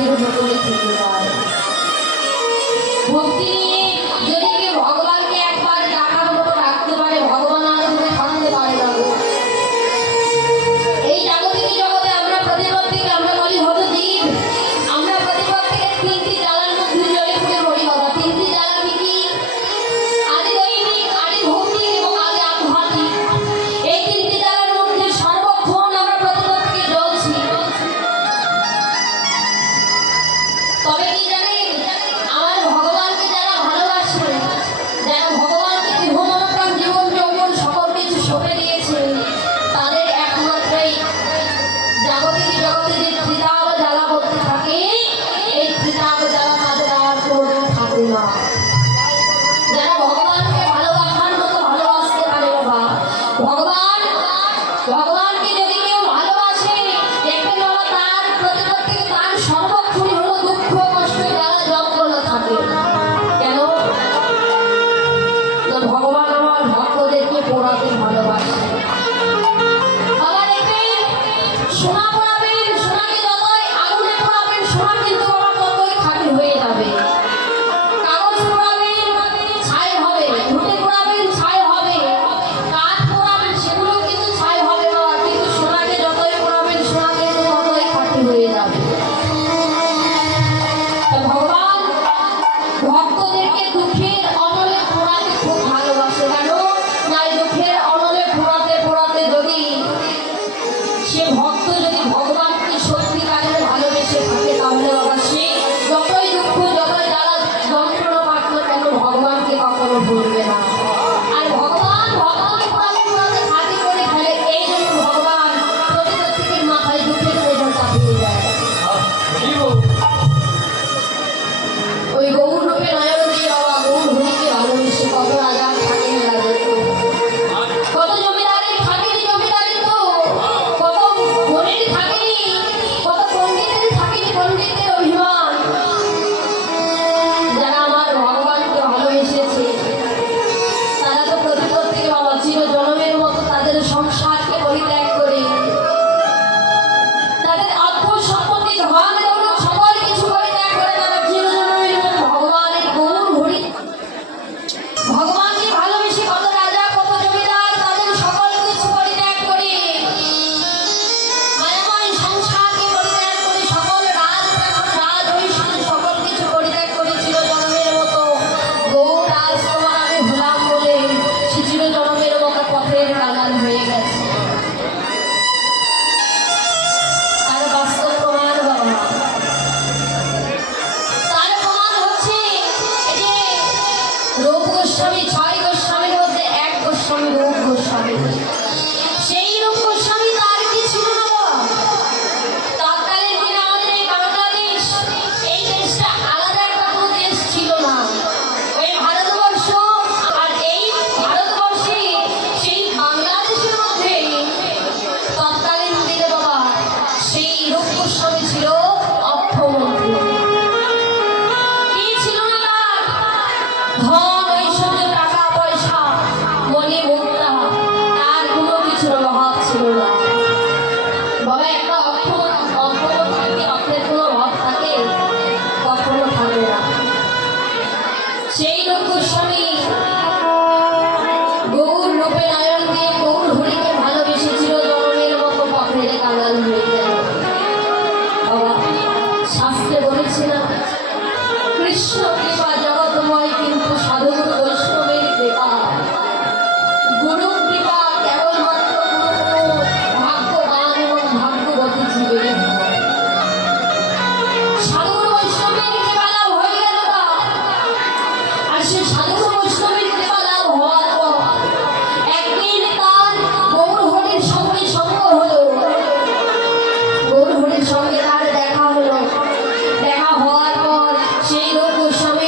রাগের ভেতরে থেকে যায়। ভক্তি নিয়ে যদি কেউ ভগবানকে একবার ডাকার মতো ডাকতে পারে, ভগবান আনন্দে থাকতে পারে না। এই জাগতিক জগতে আমরা প্রতিবাদ থেকে আমরা বলি হতো জীব, আমরা প্রতিবাদ থেকে তিনটি জ্বালার মধ্যে জড়িয়ে পড়ে বলি বাবা। তিনটি জ্বালা কি? আদি দৈনিক, আদি ভৌতিক এবং আদি আধ্যাত্মিক। এই তিনটি জ্বালার মধ্যে সর্বক্ষণ আমরা প্রতিবাদ থেকে জ্বলছি। তবে কি জানেন, আমার ভগবানকে যারা ভালোবাসে, যারা ভগবানকে দেহমনপ্রাণ জীবন যৌবন সকল কিছু সঁপে দিয়েছে, তাদের একমাত্রই জাগতিক জগতে যে ত্রিতাব জ্বালা করতে থাকে, এই ত্রিতাব জ্বালা তাদের আর কোনো থাকে না। যারা ভগবানকে ভালোবাসার মতো ভালোবাসতে পারে বাবা, ভগবানকে যদি কেউ ভালোবাসে, দেখবেন বাবা তার প্রতিপদ থেকে তার সর্বক্ষণই হলো দুঃখ কষ্ট জ্বালা যন্ত্রণা থাকে। কেন? ভগবান আমার ভক্তদেরকে পোড়াতে ভালোবাসে। বাবা দেখবেন, সোনা পোড়াবেন, সোনাকে যতই আগুনে পোড়াবেন, সোনা কিন্তু বাবা ততই খাঁটি হয়ে যাবে। কাগজ পোড়াবেন, ছাই হবে। ধুতে পোড়াবেন, ছাই হবে। কাঠ পোড়াবেন, সেগুলো কিন্তু ছাই হবে বাবা। কিন্তু সোনাকে যতই পোড়াবেন, সোনা কিন্তু ততই খাঁটি হয়ে যাবে। ভগবান ভক্তদেরকে দুঃখের অনলে পোড়াতে খুব ভালোবাসে। কেন? না এই দুঃখের অনলে পোড়াতে পোড়াতে যদি সে ভক্ত যদি ভগবানকে সত্যিকারের ভালোবেসে থাকে, তাহলে বাবা সে যতই দুঃখ যতই জ্বালা যন্ত্রণা পাক না কেন, ভগবানকে কখনো ভুলবে না। আর ভগবান পোড়াতে পোড়াতে খাঁটি করে ফেলে। এই জন্য ভগবান প্রতিপত্তির মাথায় দুঃখের বোঝা চাপিয়ে দেয়। ওই গৌর রূপে নয়ন দিয়ে বাবা গৌর হরিকে ভালোবেসে কত রাজা থাকেন রাজত্ব, কত জমিদারের থাকেনি জমিদারিত্ব, কত গণের থাকেনি, কত পণ্ডিতের থাকেনি পণ্ডিতের অভিমান। যারা আমার ভগবানকে ভালোবেসেছে, তারা তো প্রতিপদ থেকে বাবা চির জনমের মতো তাদের সংসারকে পরিত্যাগ করে, তাদের অর্থ সম্পত্তি ধন দৌলত সকল কিছু পরিত্যাগ করে তারা চির জনমের মতো ভগবানের গৌর হরি ভগবানকে ভালোবেসে কত রাজা কত জমিদার তাদের সকল কিছু পরিত্যাগ করে, মায়াময় সংসারকে পরিত্যাগ করে, সকল রাজ রাজ ঐশ্বর্য সকল কিছু পরিত্যাগ করে চির জনমের মতো গৌর রাজ তোমার আমি হলাম বলে সে চির জনমের মতো পথের কাঙাল হয়ে গেছে। তার বাস্তব প্রমাণ বাবা, তার প্রমাণ হচ্ছে এই যে রূপ গোস্বামী, 6 গোস্বামীর মধ্যে এক গোস্বামী রূপ গোস্বামী। সেই রূপ গোস্বামী তার কি ছিল না বাবা? তৎকালীন দিনে আমাদের এই বাংলাদেশ, এই দেশটা আলাদা একটা কোনো দেশ ছিল না। এই ভারতবর্ষ আর এই ভারতবর্ষে সেই বাংলাদেশের মধ্যে তৎকালীন দিনে বাবা সেই রূপ গোস্বামী ছিল অর্থমন্ত্রী। কি ছিল না তার? ধন ঐশ্বর্য টাকা পয়সা মণি মুক্তা তার কোনো কিছুর অভাব ছিল না বাবা। একটা অর্থমন্ত্রী অর্থের কোনো অভাব থাকে? কখনো থাকে না। সেই রূপ গোস্বামী গৌর রূপে নয়ন দিয়ে গৌর হরিকে ভালোবেসেছিল, জনমের মতো পথের কাঙাল হয়ে গেল বাবা। শাস্ত্রে বলেছে না, কৃষ্ণ কৃপা জগৎময় কিন্তু সাধুগুরু বৈষ্ণবের কৃপা, গুরু কৃপা কেবলমাত্র কোনো ভাগ্যবান এবং ভাগ্যবতী জীবের হয়। সাধুগুরু বৈষ্ণবের কৃপা লাভ হয়ে গেল না, আর সে সাধুগুরু বৈষ্ণবের কৃপা লাভ হওয়ার পর একদিন তার গৌর হরির সঙ্গে সঙ্গ হলো, গৌর হরির সঙ্গে তার দেখা হলো। দেখা হওয়ার পর সেই রূপ গোস্বামী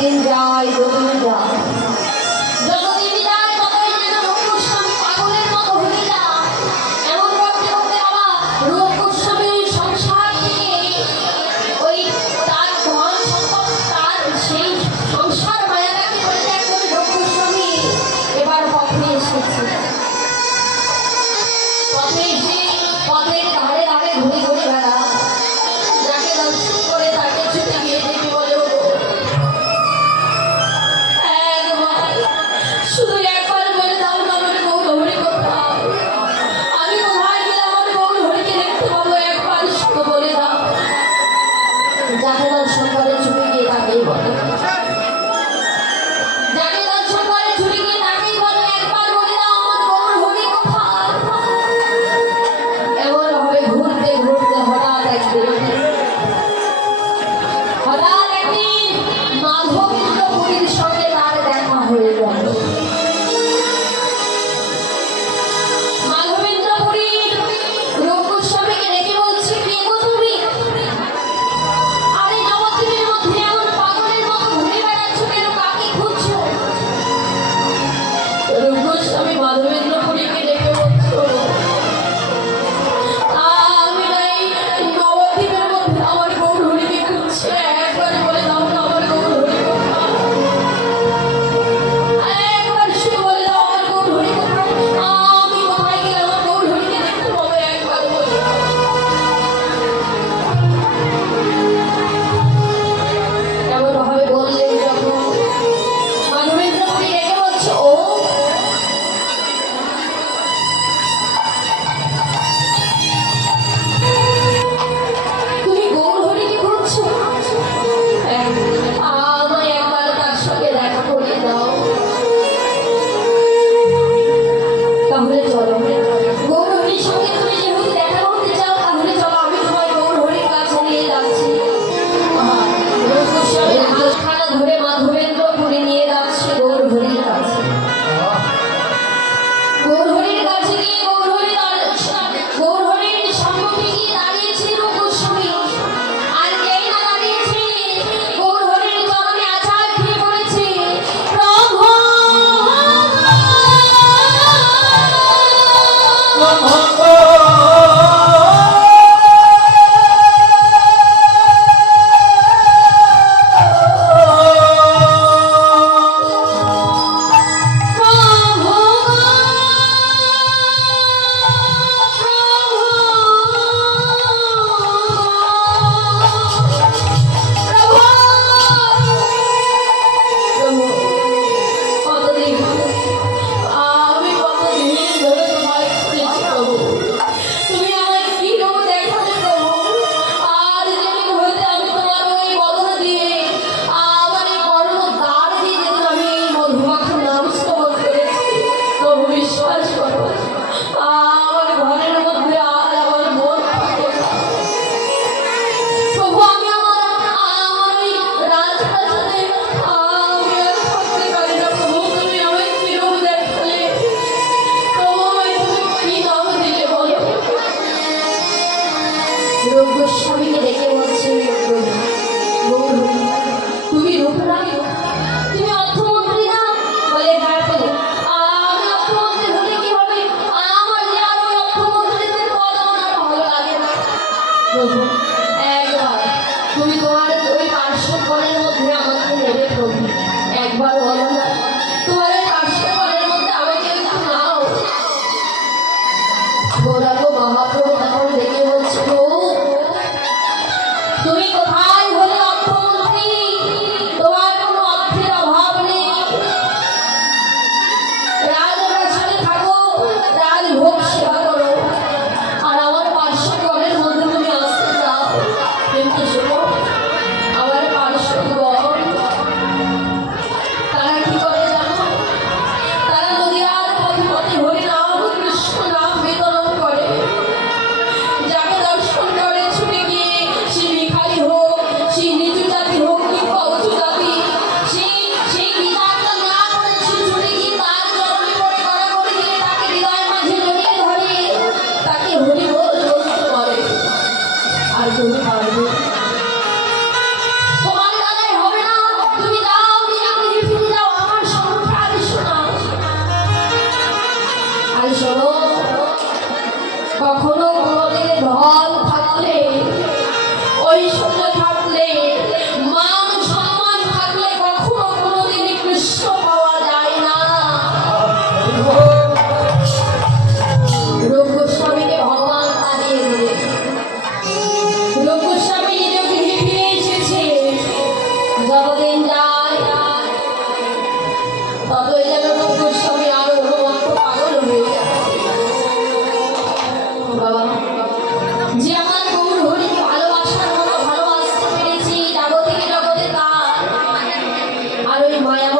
দিন যায় যতদিন যায় যতদিন যায় ততই যেন রূপ গোস্বামী পাগলের মতো হয়ে যায়। এমন করতে করতে বাবা রূপ গোস্বামীর সংসার থেকে ওই তার ধন সম্পদ তার সেই সংসার মায়াটাকে পরিত্যাগ করে রূপ গোস্বামী এবার পথে এসেছে। পথে এসে পথের ধারে ধারে ঘুরে ঘুরে বেড়া, যাকে দর্শন করে তাকে ছুটে গিয়ে দেবী বলে,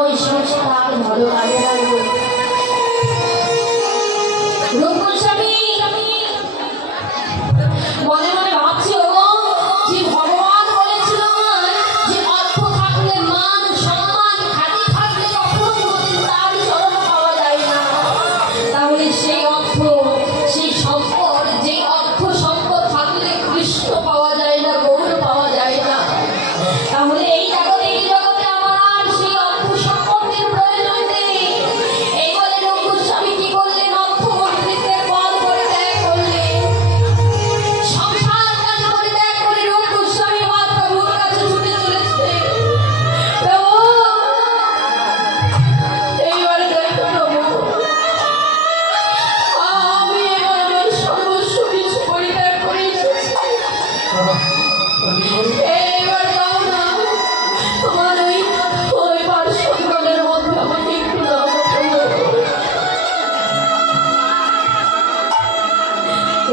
ওই সমস্ত তাকে ভালো লাগে না গো। রূপ গোস্বামী মনে মনে ভাবছি ওগো, যে ভগবান বলেছিল আমার যে অর্থ থাকলে মান সম্মান খ্যাতি থাকলে কখনো কোনোদিন তার চরণ পাওয়া যায় না, তাহলে সেই অর্থ সেই সম্পদ, যে অর্থ সম্পদ থাকলে কৃষ্ণ পাওয়া যায় না, গৌর পাওয়া যায় না, তাহলে এই জগতে আমার আর সেই অর্থ সম্পদের প্রয়োজন নেই। এই বলে রূপ গোস্বামী কি করলেন, অর্থ মন্ত্রিত্বের পদ পরিত্যাগ করলেন, সংসার কাজ পরিত্যাগ করে রূপ গোস্বামী আমার প্রভুর কাছে ছুটে চলেছে। প্রভু এইবারে দেখো প্রভু, আমি এবার আমার সর্বস্ব কিছু পরিত্যাগ করে এসেছি। এইবার দাও না আমার ওই পার্শ্বগণের মধ্যে আমাকে একটু দাও না প্রভু।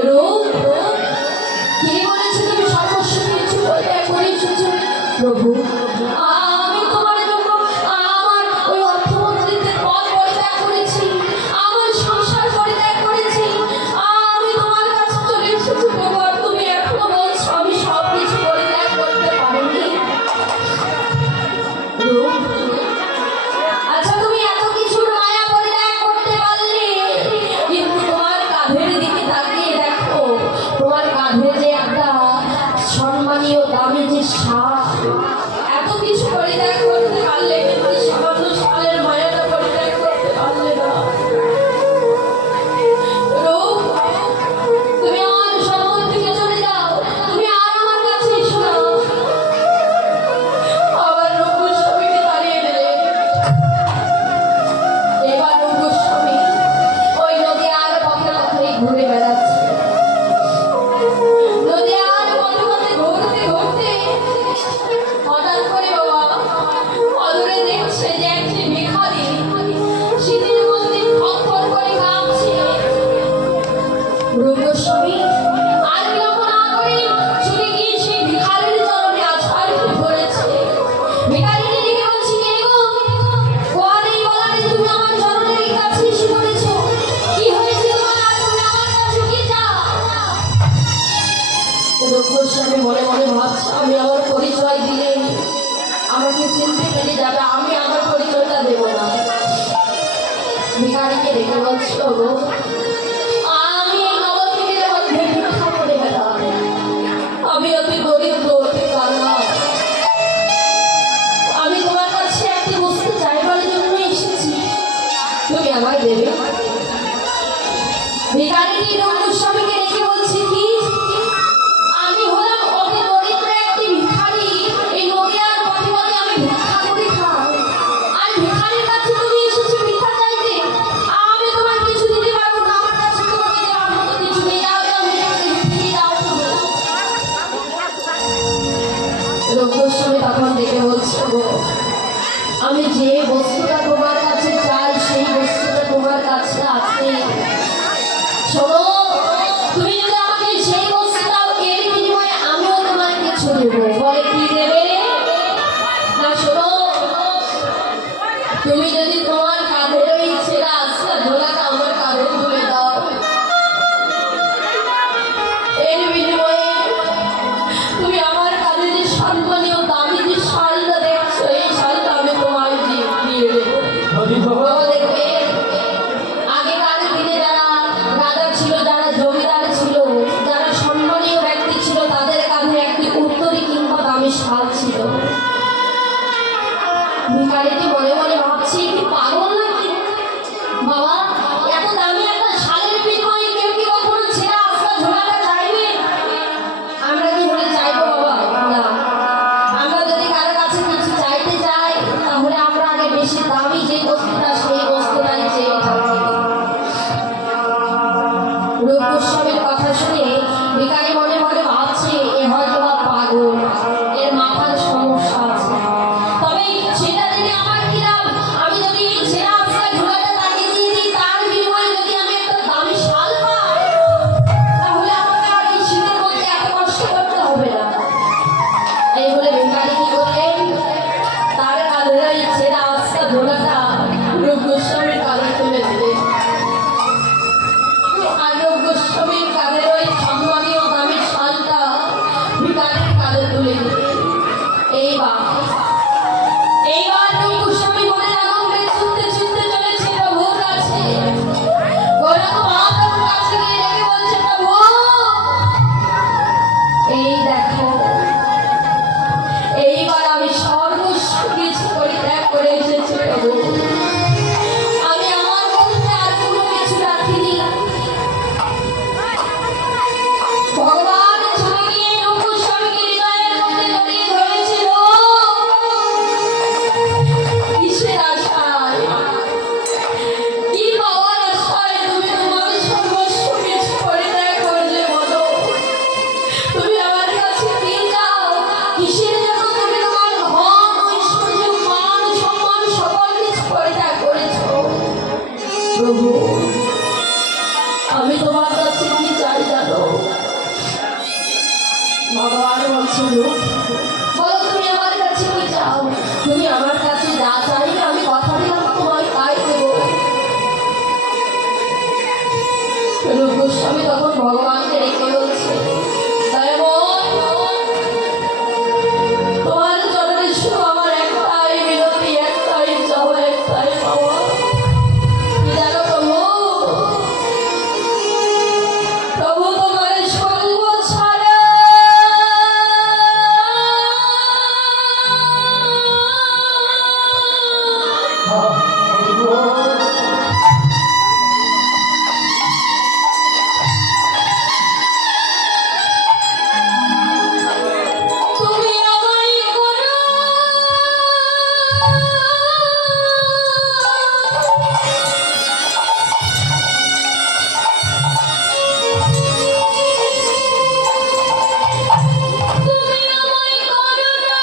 রূপ কে বলেছে তুমি সর্বস্ব কিছু পরিত্যাগ করে এসেছো? প্রভু আমি তোমার জন্য আমার ওই অর্থমন্ত্রিত্বের পদ পরিত্যাগ করেছি, আমার সংসার পরিত্যাগ করেছি, আমি তোমার কাছে চলে এসেছি প্রভু, আর তুমি এখনো বলছো আমি সব কিছু পরিত্যাগ করতে পারিনি। রূপ আচ্ছা তুমি এত কিছুর মায়া পরিত্যাগ করতে পারলে, কিন্তু তোমার কাঁধের দিকে তাকিয়ে দেখো, তোমার কাঁধে যে একটা সম্মানীয় দামি যে শাল, এত কিছু পরিত্যাগ করতে পারলে কিন্তু সামান্য শালের মায়াটা পরিত্যাগ করতে পারলে না। রূপ তুমি আমার সম্মান থেকে চলে যাও, তুমি আর আমার কাছে এসো না। আবার রূপ গোস্বামীকে দাঁড়িয়ে দিলেন। এবার রূপ গোস্বামী ওই নদী আর পথে পথে ঘুরে বেড়াচ্ছে। নদী আর পথে পথে ঘুরতে ঘুরতে হঠাৎ করে বাবা অদূরে দেখছে যে একটি ভিখারি শীতের মধ্যে থরথর করে কাঁপছে। রূপ গোস্বামী আর বিলম্ব না করে ছুটে গিয়ে সেই ভিখারির চরণে আছাড় ধরেছে। ভিখারিকে ডেকে বলছি, কে গো? কোয়ার এই গলায় তুমি আমার চরণের কাছে এসে পড়েছো, কি হয়েছে তোমার, আর তুমি আমার কাছে কি চাও? রূপ গোস্বামী মনে মনে ভাবছে আমি আমার পরিচয় দিলে আমাকে চিনতে পেরে যাবে, আমি আমার পরিচয়টা দেব না। ভিখারিকে ডেকে বলছি, ওগো আমি এই নবদ্বীপের মধ্যে ভিক্ষা করে বেড়াই, আমি অতি দরিদ্র অতি কান্না, আমি তোমার কাছে একটি বস্তু চাইবার জন্য এসেছি, তুমি আমায় দেবে? ভিখারিনী রূপ গোস্বামীকে ডেকে বলছি, কি আমি হলাম অতি দরিদ্র একটি ভিখারি, এই নদিয়ার পথে পথে আমি ভিক্ষা করে খাই, আর ভিখারির কাছে তুমি এসেছো ভিক্ষা চাইতে, আমি তোমার কিছু দিতে পারবো না, আমার কাছে তোমাকে দেওয়ার মতো কিছু নেই, যাও যাও ভিখারি ফিরিয়ে দাও তুমি। রূপ গোস্বামী তখন ডেকে বলছে, গো আমি যে বস্তুটা তোমার কাছে চাই সেই বস্তুটা তোমার কাছে আছে, শোনো তুমি যদি আমাকে সেই বস্তু দাও এর বিনিময়ে আমিও তোমার কিছু দেবো। বলে কি দেবে? না শোনো, তুমি যদি তোমার কাঁধের ওই ছেঁড়া আস্তা ঝোলাটা আমার কাঁধে তুলে দাও, এর বিনিময়ে তুমি আমার কাঁধে যে সম্মানীয় দামি যে শালটা দেখছো এই শালটা আমি তোমার দিয়ে দেবো। বাবা দেখবে আগেকার দিনে যারা রাজা ছিল, যারা জমিদার ছিল, যারা সম্মানীয় ব্যক্তি ছিল, তাদের কাঁধে একটি উত্তরী কিংবা দামি শাল ছিল। ভিখারিটি মনে মনে ভাবছি কি পাগল নাকি বাবা, এত দামি একটা শালের বিনিময়ে কেউ কি কখনো ছেঁড়া আস্তা ঝোলাটা চাইবে? আমরা কি বলে চাইবো বাবা? না, আমরা যদি কারো কাছে কিছু চাইতে চাই তাহলে আমরা আগে বেশি দামি যে বস্তুটা সেই বস্তুটাই চেয়ে থাকি। রূপ গোস্বামীর কথা শুনে ভিখারি মনে মনে ভাবছে এ হয়তো বা পাগল, এর মাথার সমস্যা আছে, তবে সেটা জেনে আমার কি লাভ? আমি যদি এই ছেঁড়া আস্তা ঝোলাটা তাকে দিয়ে দিই, তার বিনিময়ে যদি আমি একটা দামি শাল পাই, তাহলে আমাকে আর এই শীতের মধ্যে এত কষ্ট করতে হবে না। এই বলে ভিখারি কি করলেন, তার কাঁধে এই ছেঁড়া আস্তা প্রভু, আমি তোমার কাছে কি চাই জানো? ভগবান বলছিল, বলো তুমি আমার কাছে কি চাও? তুমি আমার কাছে যা চাইবে আমি কথা দিলাম তোমায় তাই দেবো। রূপ গোস্বামী তখন ভগবানকে রেখে বলছে, তোমার চরণে শুধু আমার একটাই বিনতি, একটাই চাওয়া, একটাই পাওয়া। কি জানো প্রভু? প্রভু তোমার সঙ্গ ছাড়া তুমি আমায় করো তুমি আমায় করো না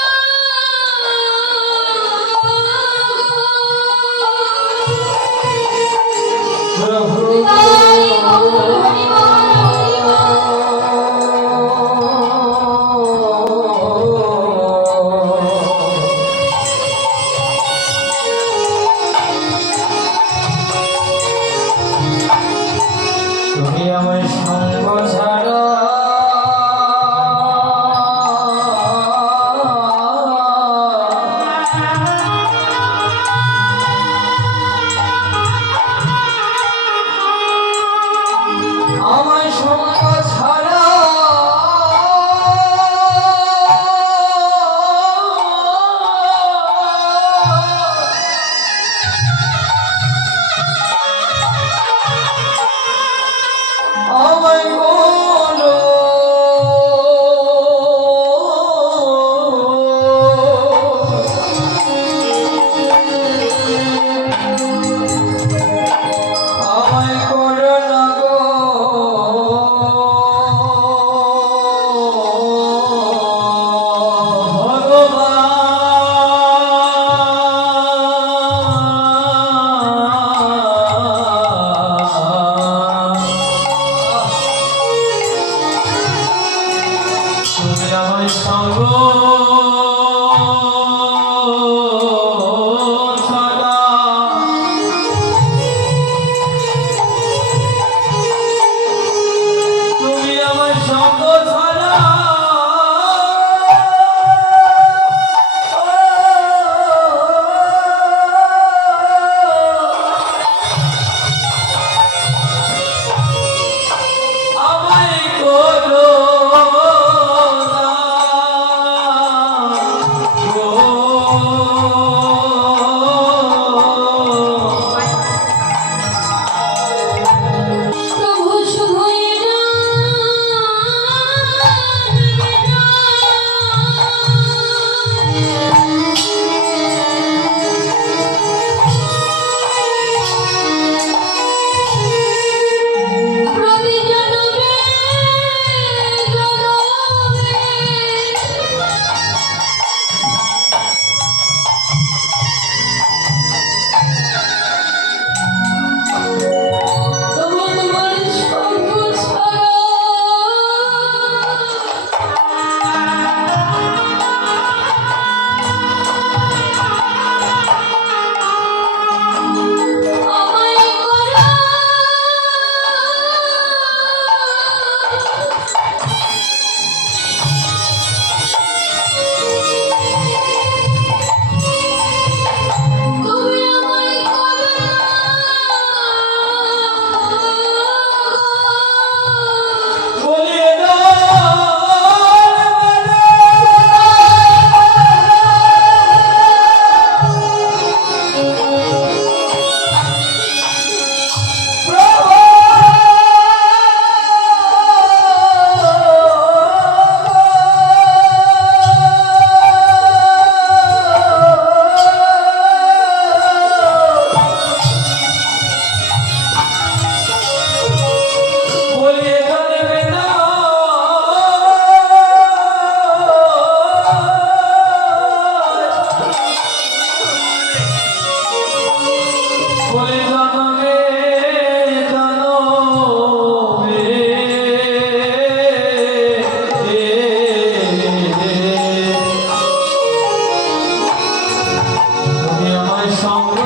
সঙ্গ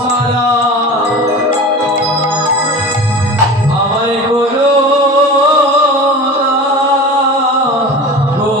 ছাড়া আমায় করো না গো,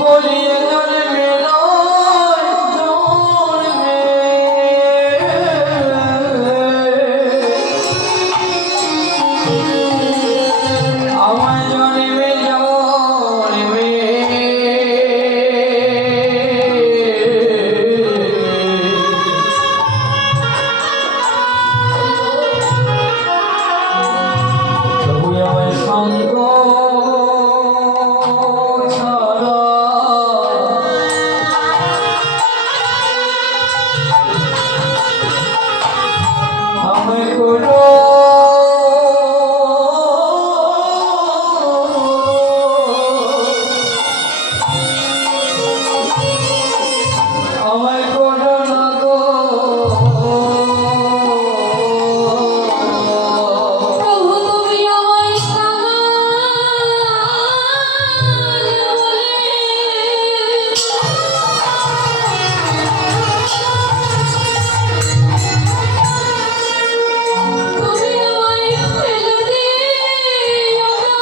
বলিয়ে জন্মে না। প্রভু তুমি আমায় তুমি আমায় ফেলে দিও না।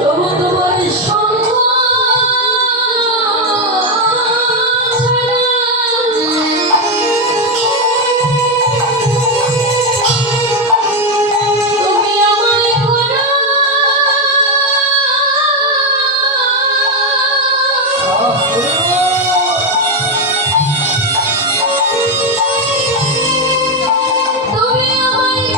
প্রভু তোমার সঙ্গ তুমি আমায় করো তুমি আমায় করো তুমি আমায়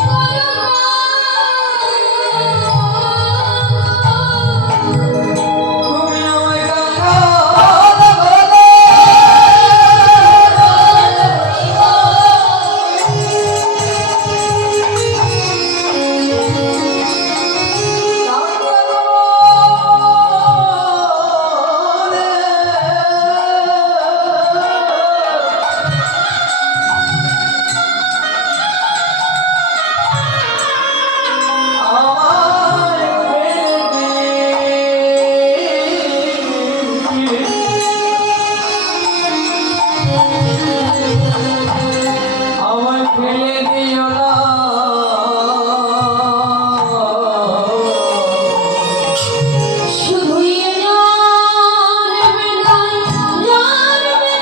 আমায় ফেলে দিও না। শুধুই জানবে না, জানবে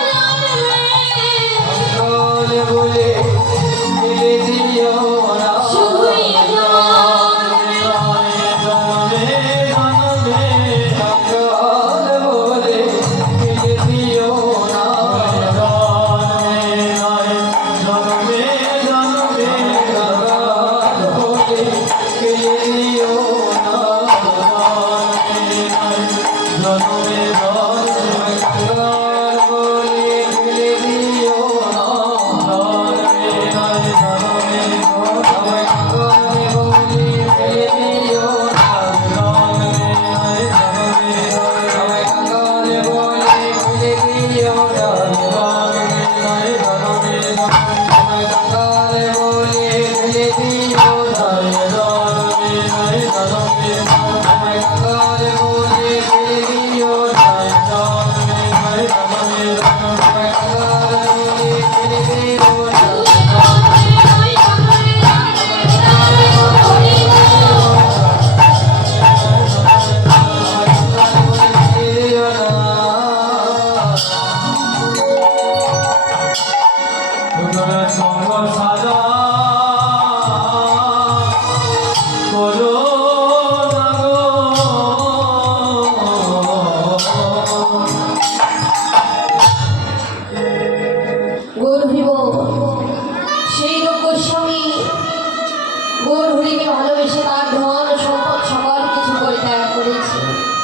বলে বলে ফেলে দিও না। শুধুই জানবে জনমে জনমে সকাল বলে ফেলে দিও না। জনমে জনমে সকাল বলে ফেলে দিও না। জনমে জনমে সকাল বলে ফেলে দিও না। জনমে জনমে সকাল বলে ফেলে দিও না। জনমে জনমে সকাল বলে ফেলে দিও না। জনমে জনমে সকাল বলে ফেলে দিও না। জনমে জনমে সকাল বলে ফেলে দিও না। জনমে জনমে সকাল বলে ফেলে দিও না। সঙ্গ সাজা করো না গো। গৌর হইব সেই রূপ গোস্বামী গৌর বলেছে